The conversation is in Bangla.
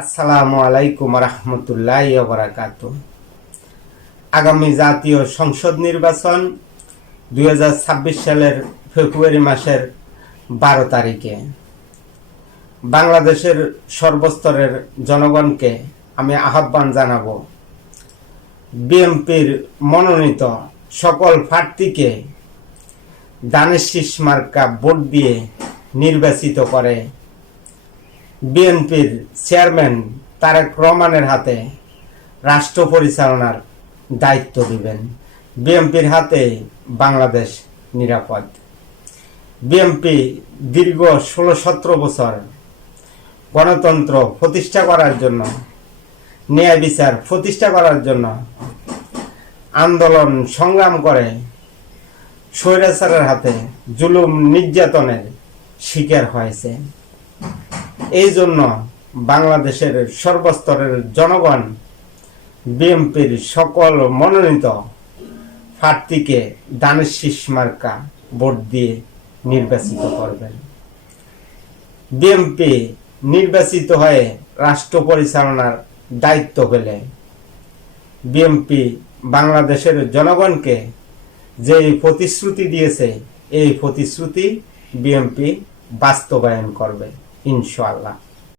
আসসালামু আলাইকুম রহমতুল্লাহি ওয়া বারাকাতুহু। আগামী জাতীয় সংসদ নির্বাচন 2026 সালের ফেব্রুয়ারি মাসের 12 তারিখে বাংলাদেশের সর্বস্তরের জনগণকে আমি আহ্বান জানাবো, বিএনপির মনোনীত সকল প্রার্থীকে ধানের শীষ মার্কা ভোট দিয়ে নির্বাচিত করে বিএনপির চেয়ারম্যান তারেক রহমানের হাতে রাষ্ট্র পরিচালনার দায়িত্ব দিবেন। বিএনপির হাতে বাংলাদেশ নিরাপদ। বিএনপি দীর্ঘ 16-17 বছর গণতন্ত্র প্রতিষ্ঠা করার জন্য, ন্যায় বিচার প্রতিষ্ঠা করার জন্য আন্দোলন সংগ্রাম করে স্বৈরাচারের হাতে জুলুম নির্যাতনের শিকার হয়েছে। এই জন্য বাংলাদেশের সর্বস্তরের জনগণ বিএনপির সকল মনোনীত প্রার্থীকে ধানের শীষ মার্কা ভোট দিয়ে নির্বাচিত করবেন। বিএনপি নির্বাচিত হয়ে রাষ্ট্র পরিচালনার দায়িত্ব পেলে বিএনপি বাংলাদেশের জনগণকে যে প্রতিশ্রুতি দিয়েছে, এই প্রতিশ্রুতি বিএনপি বাস্তবায়ন করবে ইনশাআল্লাহ।